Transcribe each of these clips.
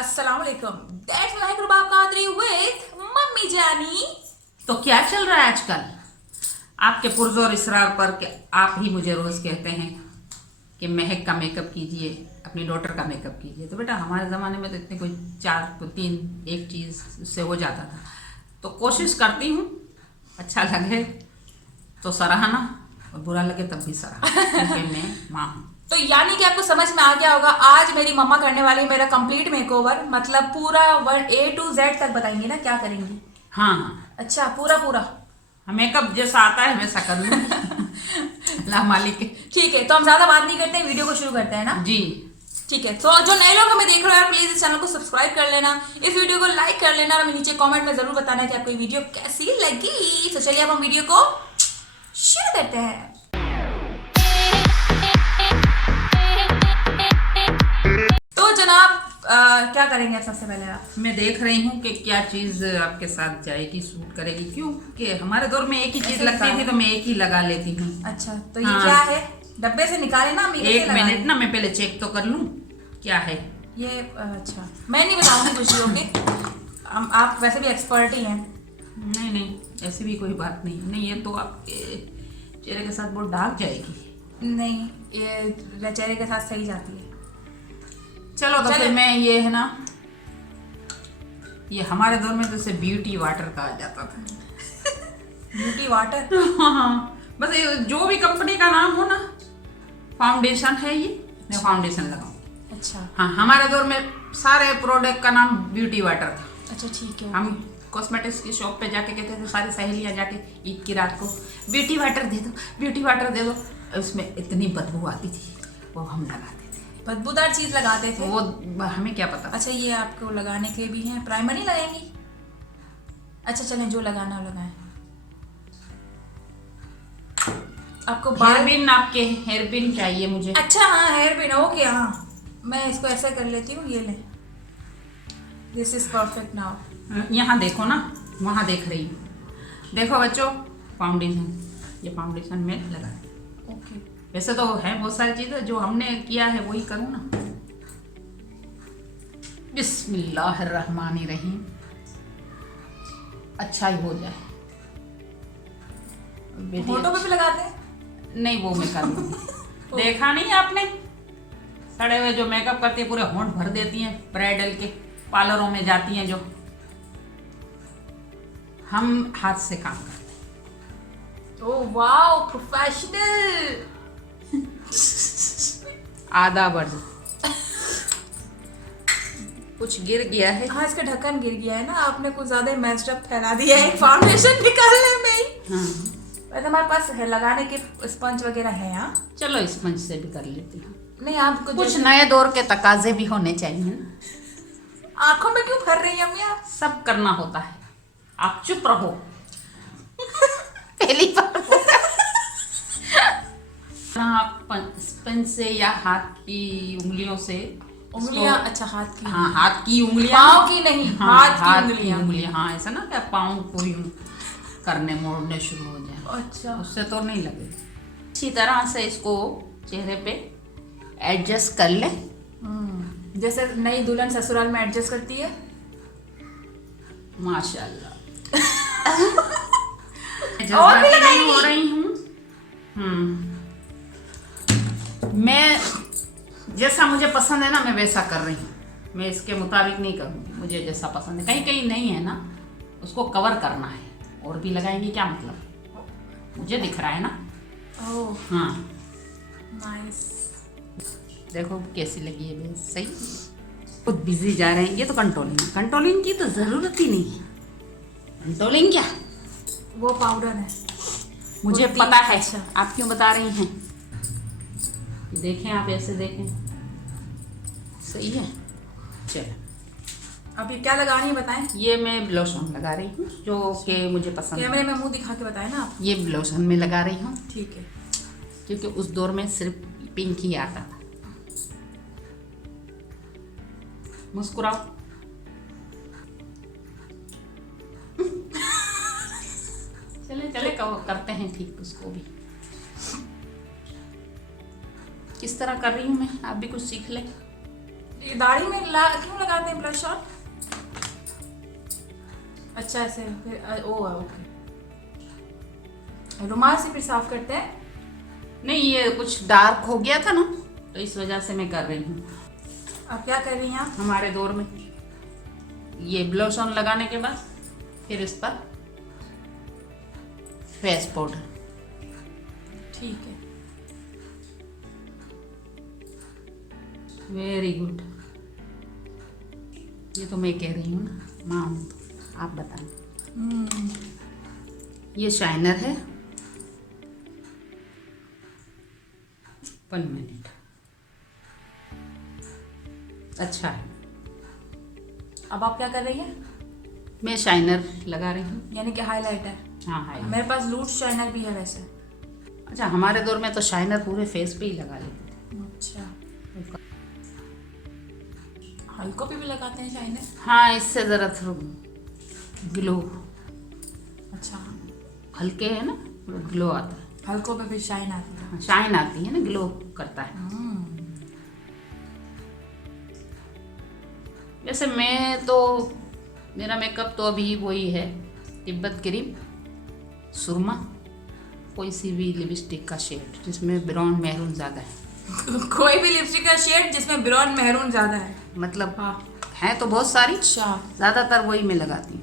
अस्सलाम वालेकुम। That's like Rubab Qadri with mummy जानी। तो क्या चल रहा है आजकल आपके पुरजोर इसरार पर कि आप ही मुझे रोज़ कहते हैं कि महक का मेकअप कीजिए, अपनी डॉटर का मेकअप कीजिए। तो बेटा हमारे ज़माने में तो इतने कोई 4 को 3 एक चीज़ से हो जाता था। तो कोशिश करती हूँ, अच्छा लगे तो सराहना और बुरा लगे तब भी सराहना, क्योंकि मैं माँ हूँ। तो यानी कि आपको समझ में आ गया होगा, आज मेरी मम्मा करने वाली है मेरा कंप्लीट मेकओवर। मतलब पूरा A to Z तक बताएंगी ना क्या करेंगी। हाँ हाँ, अच्छा पूरा पूरा मेकअप जैसा आता है वैसा कर लूँगी। ला मालिक के। ठीक है, तो हम ज्यादा बात नहीं करते हैं, वीडियो को शुरू करते हैं ना। जी ठीक है, तो जो नए लोग हमें देख रहे हो यार, प्लीज इस चैनल को सब्सक्राइब कर लेना, इस वीडियो को लाइक कर लेना और हमें नीचे कमेंट में जरूर बताना कि आपको ये वीडियो कैसी लगी। तो चलिए अब हम वीडियो को शुरू करते हैं। तो जनाब क्या करेंगे आप सबसे पहले? आप मैं देख रही हूँ कि क्या चीज़ आपके साथ जाएगी, सूट करेगी। क्यों कि हमारे दौर में एक ही चीज़ ऐसे लगती थी तो मैं एक ही लगा लेती हूँ। अच्छा, तो ये हाँ। क्या है? डब्बे से निकाले ना, अम्मी कैसे एक लगाए? मिनट ना, मैं पहले चेक तो कर लूँ क्या है। ये अच्छा, मैं नहीं बताऊंगी कुछ भी। ओके, आप वैसे भी एक्सपर्ट ही हैं। नहीं नहीं, ऐसी भी कोई बात नहीं। नहीं, ये तो आपके चेहरे के साथ बहुत डार्क जाएगी। नहीं, ये चेहरे के साथ सही जाती है। चलो तो फिर मैं ये है ना, ये हमारे दौर में तो इसे ब्यूटी वाटर कहा जाता था। Beauty water? हाँ, बस ये जो भी कंपनी का नाम हो ना, फाउंडेशन है ये, मैं फाउंडेशन लगाऊँ। अच्छा हाँ, हमारे दौर में सारे प्रोडक्ट का नाम ब्यूटी वाटर था। अच्छा, ठीक है। हम कॉस्मेटिक्स की शॉप पे जाके कहते थे, सारी सहेलियां जाके ईद की रात को ब्यूटी वाटर दे दो, ब्यूटी वाटर दे दो। उसमें इतनी बदबू आती थी, वो हम लगाते थे। बदबूदार चीज लगाते थे वो हमें क्या पता। अच्छा, ये आपको लगाने के भी हैं? प्राइमर नहीं लगाएंगी? अच्छा चलें, जो लगाना हो लगाएं। आपको बाल हेयरपिन, आपके हेयरपिन चाहिए मुझे। अच्छा हाँ, हेयर पिन। ओके हाँ, मैं इसको ऐसा कर लेती हूँ। ये ले, दिस इज परफेक्ट नाउ। यहाँ देखो ना, वहाँ देख रही हूँ। देखो बच्चों, फाउंडेशन, ये फाउंडेशन में लगा है। ओके, वैसे तो है बहुत सारी चीज़ें, जो हमने किया है वही करूँ ना। बिस्मिल्लाहिर्रहमानिर्रहीम। अच्छा ही हो जाए। होठों पे भी लगाते हैं? नहीं, वो मैं कर लूँगी। देखा नहीं आपने, सड़े हुए जो मेकअप करती है पूरे होंठ भर देती हैं, ब्राइडल के पार्लरों में जाती हैं जो। हम हाथ से काम करते हैं। Oh wow, professional. आधा बढ़ कुछ गिर गया है। हाँ, इसका ढक्कन गिर गया है ना, आपने कुछ ज्यादा मैस्ड अप फैला दिया है फाउंडेशन निकालने में ही। हाँ, वैसे हमारे पास है लगाने के स्पंज वगैरह है। हाँ चलो स्पंज से भी कर लेती हूँ। नहीं, आपको कुछ जैसे नए दौर के तकाजे भी होने चाहिए ना। आंखों में क्यों भर रही हैं अम्मी आप? सब करना होता है, आप चुप रहो। पहली बार स्पंज से या हाथ की उंगलियों से। उंगलियां? अच्छा, हाथ की। हाँ, हाथ की उंगलियां, पाँव की नहीं, हाँ, हाथ की उंगलियां। हाँ, ऐसा ना क्या पाँव को यूं करने मोड़ने शुरू हो जाए, अच्छा, उससे तो नहीं लगे। अच्छी तरह से इसको चेहरे पे एडजस्ट कर ले। जैसे नई दुल्हन ससुराल में एडजस्ट करती है। माशाल्लाह। और भी जज्बाती लगाएंगी? नहीं हो रही हूँ। मैं जैसा मुझे पसंद है ना, मैं वैसा कर रही हूँ। मैं इसके मुताबिक नहीं करूँगी, मुझे जैसा पसंद है। कहीं कहीं नहीं है ना, उसको कवर करना है। और भी लगाएंगे क्या मतलब, मुझे दिख रहा है ना। ओह हाँ, नाइस। देखो कैसी लगी है बेस, सही। खुद बिजी जा रहे हैं, ये तो कंट्रोलिंग की तो ज़रूरत ही नहीं है। कंट्रोलिंग क्या, वो पाउडर है, मुझे कुर्ती। पता है। अच्छा। आप क्यों बता रही हैं? देखें, आप ऐसे देखें, सही है। चलो, अभी क्या लगानी है बताएं। ये मैं ब्लोशन लगा रही हूँ जो कि मुझे पसंद कैमरे है। में मुंह दिखा के बताएं ना आप। ये ब्लोशन में लगा रही हूँ ठीक है। क्योंकि उस दौर में सिर्फ पिंक ही आता था। मुस्कुराओ। चले चले करते हैं ठीक उसको भी। किस तरह कर रही हूँ मैं, आप भी कुछ सीख ले। ये दाढ़ी में क्यों लगाते हैं ब्लश ऑन? अच्छा ऐसे फिर ओ ओके। रुमाल से फिर साफ करते हैं? नहीं, ये कुछ डार्क हो गया था ना, तो इस वजह से मैं कर रही हूँ। अब क्या कर रही हैं आप? हमारे दौर में ये ब्लश ऑन लगाने के बाद फिर इस पर फेस पाउडर। ठीक है। Very good. ये तो मैं कह रही हूँ ना, माँ हूँ तो आप बताएं। ये शाइनर है। 1 मिनट। अच्छा है। अब आप क्या कर रही हैं? मैं शाइनर लगा रही हूँ। यानी कि हाइलाइटर। हाँ हाई। मेरे पास लूज शाइनर भी है वैसे। अच्छा, हमारे दौर में तो शाइनर पूरे फेस पे ही लगा लेते थे। अच्छा, हल्कों पे भी लगाते हैं शाइनर? हाँ, इससे ज़रा ग्लो। अच्छा, हल्के है ना, ग्लो आता है। हल्कों पे भी शाइन आती है। शाइन आती है ना, ग्लो करता है। वैसे मैं तो, मेरा मेकअप तो अभी वही है, तिब्बत क्रीम, सुरमा, कोई सी भी लिपस्टिक का शेड जिसमें ब्राउन मैरून ज़्यादा है। कोई भी लिपस्टिक का शेड जिसमें ब्राउन मैरून ज्यादा है? मतलब हाँ। है तो बहुत सारी, अच्छा, ज़्यादातर वही मैं लगाती हूँ।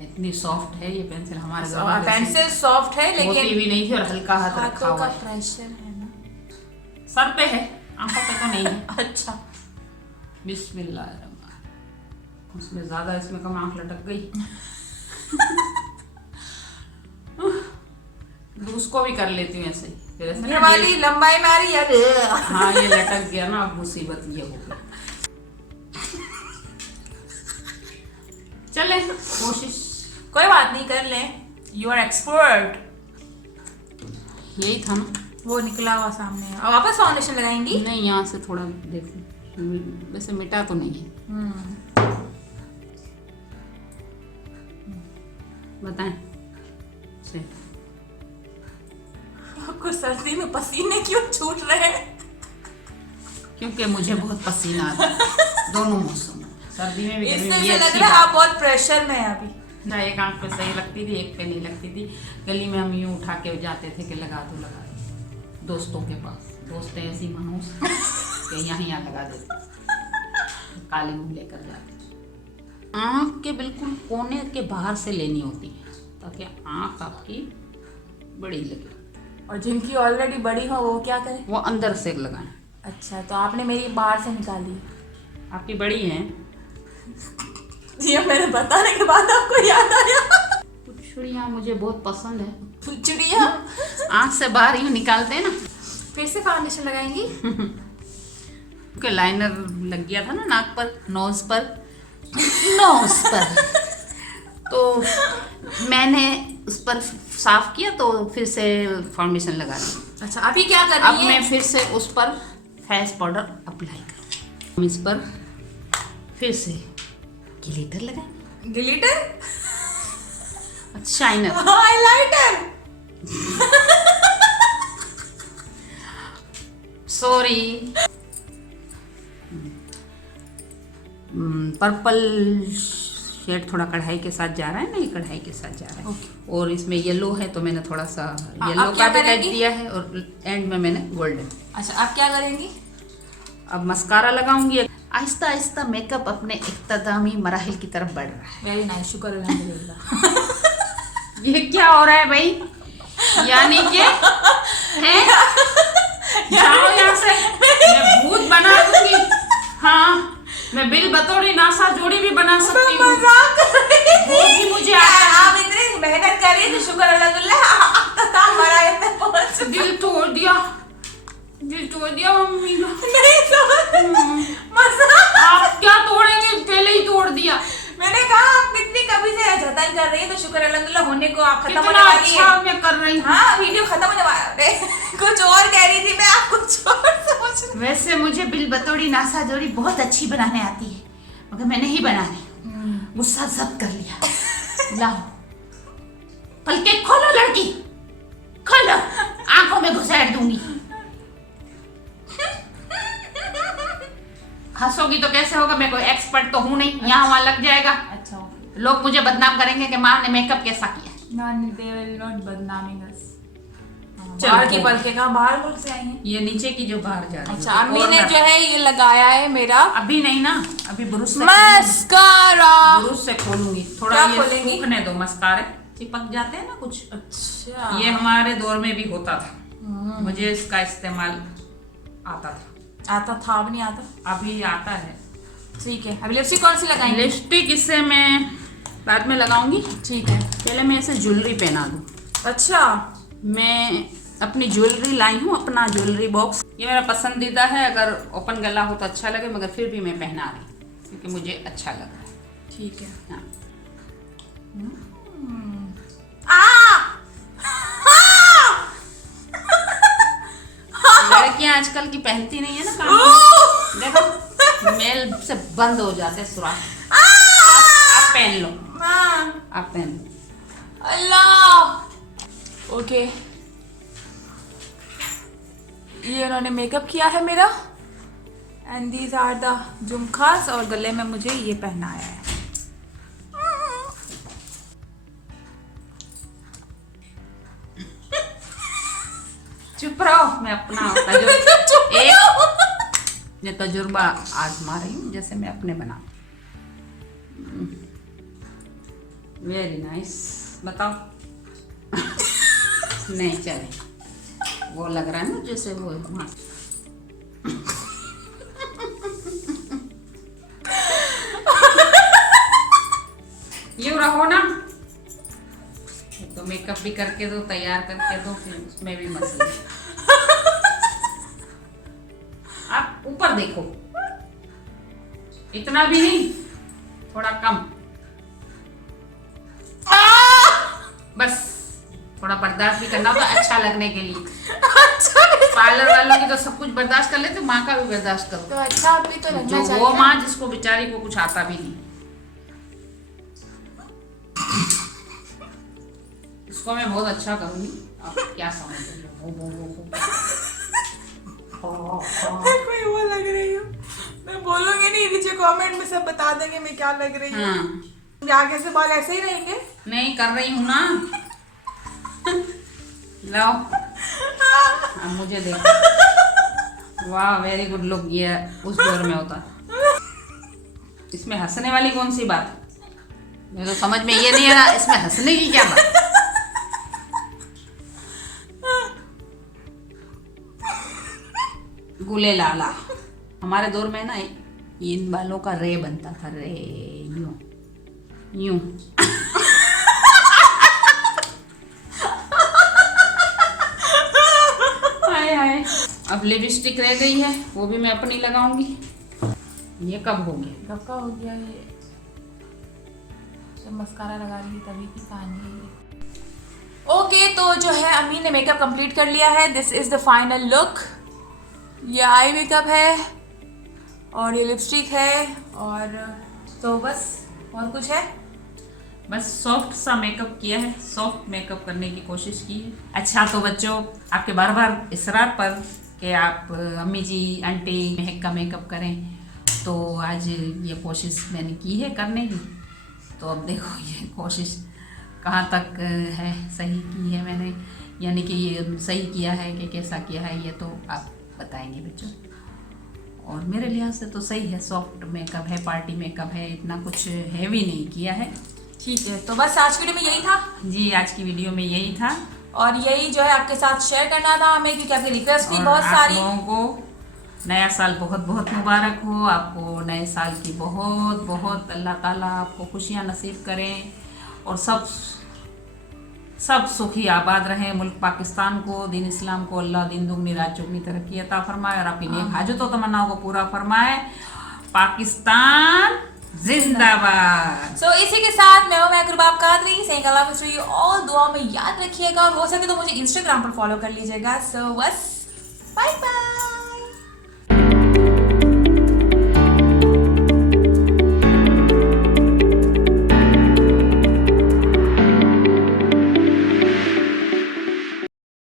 इतनी सॉफ्ट है ये पेंसिल, हमारे ज़माने से पेंसिल सॉफ्ट है होती लेकिन भी नहीं थी और हल्का हाथ रखा हाथों हुआ का है। प्रेशर है ना। सर पे है, आंखों पे तो नहीं है। अच्छा, बिस्मिल्लाह। उसमें ज़्यादा, इसमें कम, आंख लटक गई। उसको भी कर लेती हूँ ऐसे ही, फिर ऐसे ये ना वाली लंबाई में आ रही है। हाँ, ये लटक गया ना, अब मुसीबत ये हो गई। चले कोशिश, कोई बात नहीं, कर लें, यू आर एक्सपर्ट। यही था ना। वो निकला हुआ सामने है। अब वापस फाउंडेशन लगाएंगी? नहीं, यहाँ से थोड़ा देखो, वैसे मिटा तो नहीं है। बताएं से। आपको सर्दी में पसीने क्यों छूट रहे हैं? क्योंकि मुझे बहुत पसीना आता है दोनों मौसम में, सर्दी में भी, गर्मी इससे में। से ये लग अच्छी रहा है बात आप बहुत प्रेशर में है अभी। ना, एक आंख पे सही लगती थी, एक पे नहीं लगती थी। गली में हम यूं उठा के जाते थे कि लगा दो लगा दो, दोस्तों के पास। दोस्त ऐसी मनूस कि यहाँ लगा देते, काली मुंह लेकर जाते। आंख के बिल्कुल कोने के बाहर से लेनी होती है ताकि आंख आपकी बड़ी लगे। और जिनकी ऑलरेडी बड़ी हो वो क्या करें? वो अंदर से लगाएं। अच्छा, तो आपने मेरी बाहर से निकाली। आपकी बड़ी है। ये मेरे बताने के बाद आपको याद आया? चिड़िया मुझे बहुत पसंद है। चिड़िया आंख से बाहर यूं निकालते हैं ना। फिर से फाउंडेशन लगाएंगी? क्योंकि लाइनर लग गया था ना नाक पर, नोज पर, तो मैंने उस पर साफ किया, तो फिर से फाउंडेशन लगा दी। अच्छा, अभी क्या कर अब रही है? मैं फिर से उस पर फेस पाउडर अप्लाई करूँ। इस पर फिर से ग्लिटर लगाएं। Glitter? Shiner, highlighter? Sorry, purple shade थोड़ा कढ़ाई के साथ जा रहा है ना, ये कढ़ाई के साथ जा रहा है। और इसमें येलो है तो मैंने थोड़ा सा येलो आप का क्या भी टच करेंगी? दिया है, और एंड में मैंने गोल्डन। अच्छा, आप क्या करेंगी? अब मस्कारा लगाऊंगी। आहिस्ता आहिस्ता मेकअप अपने इख्तितामी मराहिल की तरफ बढ़ रहा है। वेरी नाइस, शुक्र अल्हम्दुलिल्लाह। ये क्या हो रहा है भाई? यानी कि हैं? जाओ यहाँ से, मैं भूत बना दूंगी। हाँ, मैं बिल बतौड़ी नासा जोड़ी भी बना सकती हूँ। मजाक कर रही थी। वो भी मुझे आता है। आप इतनी मेहनत कर रही थी, शुक्र अल्हम्दुलिल्लाह आप मराए में पहुंच। दिल तोड़ दिया मम्मी का। नहीं समझ। मजाक। आप क्या तोड़ेंगे, पहले ही तोड़ दिया। मैंने कहा आप इतनी कभी से जतन कर रही है, तो शुक्र अल्हम्दुलिल्लाह होने को आप खत्म होने कितना वाली है। अच्छा मैं कर रही हूँ। हाँ, वीडियो खत्म होने वाला है। कुछ और कह रही थी मैं, आप कुछ और समझ रही। वैसे मुझे बिल बतौड़ी नासा जोड़ी बहुत अच्छी बनाने आती है, मगर मैं नहीं बनाने। गुस्सा जब्त कर लिया। लाओ पलके खोलो लड़की, खोलो, आंखों में घुसेड़ दूंगी। हंसोगी तो कैसे होगा, मैं कोई एक्सपर्ट तो हूँ नहीं, यहाँ वहाँ लग जाएगा। अच्छा ओके। लोग मुझे बदनाम करेंगे कि माँ ने मेकअप कैसा किया। नॉट दे विल नॉट बदनामिंग अस। चलो, बाहर की पलके कहाँ, बाहर मुल्क से आई हैं? ये नीचे की जो बाहर जा रही है। अच्छा, अम्मी ने जो है ये लगाया है मेरा अभी नहीं ना, अभी ब्रुश से मस्कारा। ब्रुश से खोलूंगी थोड़ा, क्या ये खोलेंगी? सूखने दो, मस्कारे चिपक जाते हैं ना कुछ। अच्छा, ये हमारे दौर में भी होता था, मुझे इसका इस्तेमाल आता था। आता था, अब नहीं आता। अभी आता है। ठीक है, अभी लिपस्टिक कौन सी लगाएंगे? लिपस्टिक इससे मैं बाद में लगाऊंगी। ठीक है। पहले मैं इसे ज्वेलरी पहना दूँ। अच्छा, मैं अपनी ज्वेलरी लाई हूँ, अपना ज्वेलरी बॉक्स। ये मेरा पसंदीदा है, अगर ओपन गला हो तो अच्छा लगे, मगर फिर भी मैं पहना रही क्योंकि मुझे अच्छा लग रहा है। ठीक है। हाँ। लड़कियां आजकल की पहनती नहीं है ना कान में। देखो मेल से बंद हो जाते हैं सुराख। आप पहन लो, आप पहन लो। अल्लाह। ओके, ये उन्होंने मेकअप किया है मेरा, एंड दीज आर द झुमखास, और गले में मुझे ये पहनाया है। चुप रहो, मैं अपना ये तजुर्बा आजमा रही हूँ, जैसे मैं अपने बना। Very nice. बताओ। नहीं चले, वो लग रहा है ना जैसे वो वहाँ। यूँ रहो ना, तो मेकअप भी करके दो, तैयार करके दो, फिर उसमें भी मसले। आप ऊपर देखो, इतना भी नहीं, थोड़ा कम, बस थोड़ा बर्दाश्त भी करना होगा अच्छा लगने के लिए। पार्लर वालों की तो सब कुछ बर्दाश्त कर लेते, माँ का भी बर्दाश्त करो। तो अच्छा भी तो लगना जो चाहिए। वो माँ जिसको बेचारी को कुछ आता भी नहीं, इसको मैं बहुत अच्छा करूंगी। आप क्या समझ कोई वो लग रही हूँ, मैं बोलूंगी नहीं, नीचे कमेंट में सब बता देंगे मैं क्या लग रही हूँ। हाँ। आगे से बाल ऐसे ही रहेंगे? नहीं कर रही हूँ ना। लाओ, अब मुझे देखो। वाह, वेरी गुड लुक। ये उस दौर में होता। इसमें हंसने वाली कौन सी बात? मुझे तो समझ में ये नहीं आ रहा, इसमें हंसने की क्या बात? गुले लाला, हमारे दौर में ना इन बालों का रे बनता था, रे यूं यूं। हाय हाय। अब लिपस्टिक रह गई है, वो भी मैं अपनी लगाऊंगी। ये कब हो गया? कब का हो गया ये? जब मस्कारा लगा रही तभी की कहानी है ये। ओके, तो जो है अम्मी ने मेकअप कंप्लीट कर लिया है। This is the final look. ये आई मेकअप है और ये लिपस्टिक है, और तो बस, और कुछ है? बस सॉफ्ट सा मेकअप किया है, सॉफ्ट मेकअप करने की कोशिश की है। अच्छा, तो बच्चों, आपके बार बार इसरार पर कि आप अम्मी जी, आंटी महक का मेकअप करें, तो आज ये कोशिश मैंने की है करने की। तो अब देखो ये कोशिश कहाँ तक है, सही की है मैंने, यानी कि ये सही किया है कि कैसा किया है, ये तो आप बताएंगे बच्चों। और मेरे लिहाज से तो सही है, सॉफ्ट मेकअप है, पार्टी मेकअप है, इतना कुछ हैवी नहीं किया है। ठीक है, तो बस आज की वीडियो में यही था जी, आज की वीडियो में यही था, और यही जो है आपके साथ शेयर करना था हमें, क्योंकि आपकी रिक्वेस्ट थी और बहुत आप सारी। लोगों को नया साल बहुत बहुत मुबारक हो। आपको नए साल की बहुत बहुत अल्लाह ताला आपको खुशियाँ नसीब करें, और सब सुखी आबाद रहें। मुल्क पाकिस्तान को, दीन इस्लाम को अल्लाह दिन दुगनी रात चौगनी तरक्की अता फरमाए, और आपकी नेक हाजतों तमन्नाओं को पूरा फरमाए। पाकिस्तान जिंदाबाद। सो इसी के साथ मैं हूं महकुरबाब कादरी, सेइंग अल्लाह हाफिज़ टू यू ऑल। दुआ में याद रखिएगा, और हो सके तो मुझे इंस्टाग्राम पर फॉलो कर लीजिएगा। सो बस, बाय बाय।